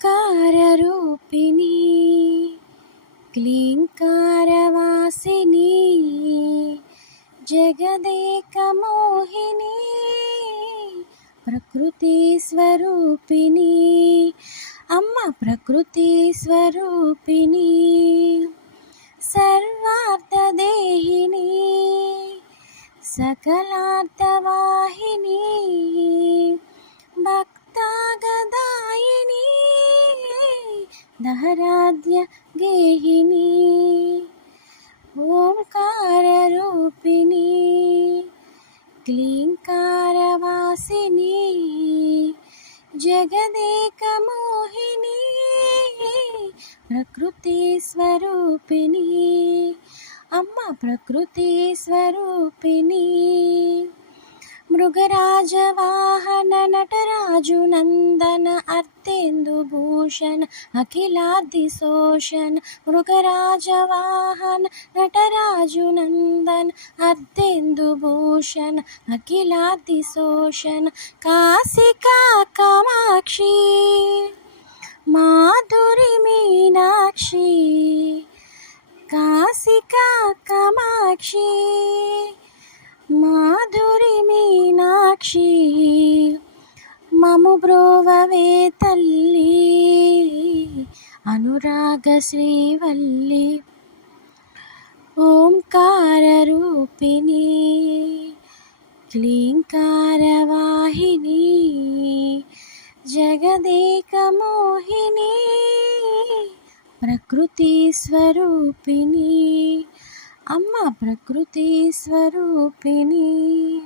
ఓంకారరూపిణి క్లీంకారవాసిని జగదేకమోహిని ప్రకృతి స్వరూపిణి అమ్మ ప్రకృతి స్వరూపిణి సర్వార్థదేహిని సకలార్థవాహిని భక్తాగదాయిని దహరాద్య గేహిని ఓంకారరూపిణి క్లీంకారవాసిని జగదేకమోహిని ప్రకృతి స్వరూపిణి అమ్మ ప్రకృతి స్వరూపిణి మృగరాజవాహన నటర నటరాజు నందన అర్తేందుభూషణ అఖిలార్ధి శోషణ మృగరాజవాహన నటరాజు నందన అర్తేందుభూషణ అఖిలార్ధి శోషణ కాశికా కామాక్షి మాధురి మీనాక్షి కాశికా కామాక్షి మాధురి మీనాక్షి మము బ్రోవవే తల్లి. అనురాగ శ్రీవల్లి. ఓంకార ఓంకారరూపిణి క్లీంకారవాహిని జగదేకమోహిని ప్రకృతి స్వరూపిణి. అమ్మ ప్రకృతి స్వరూపిణి.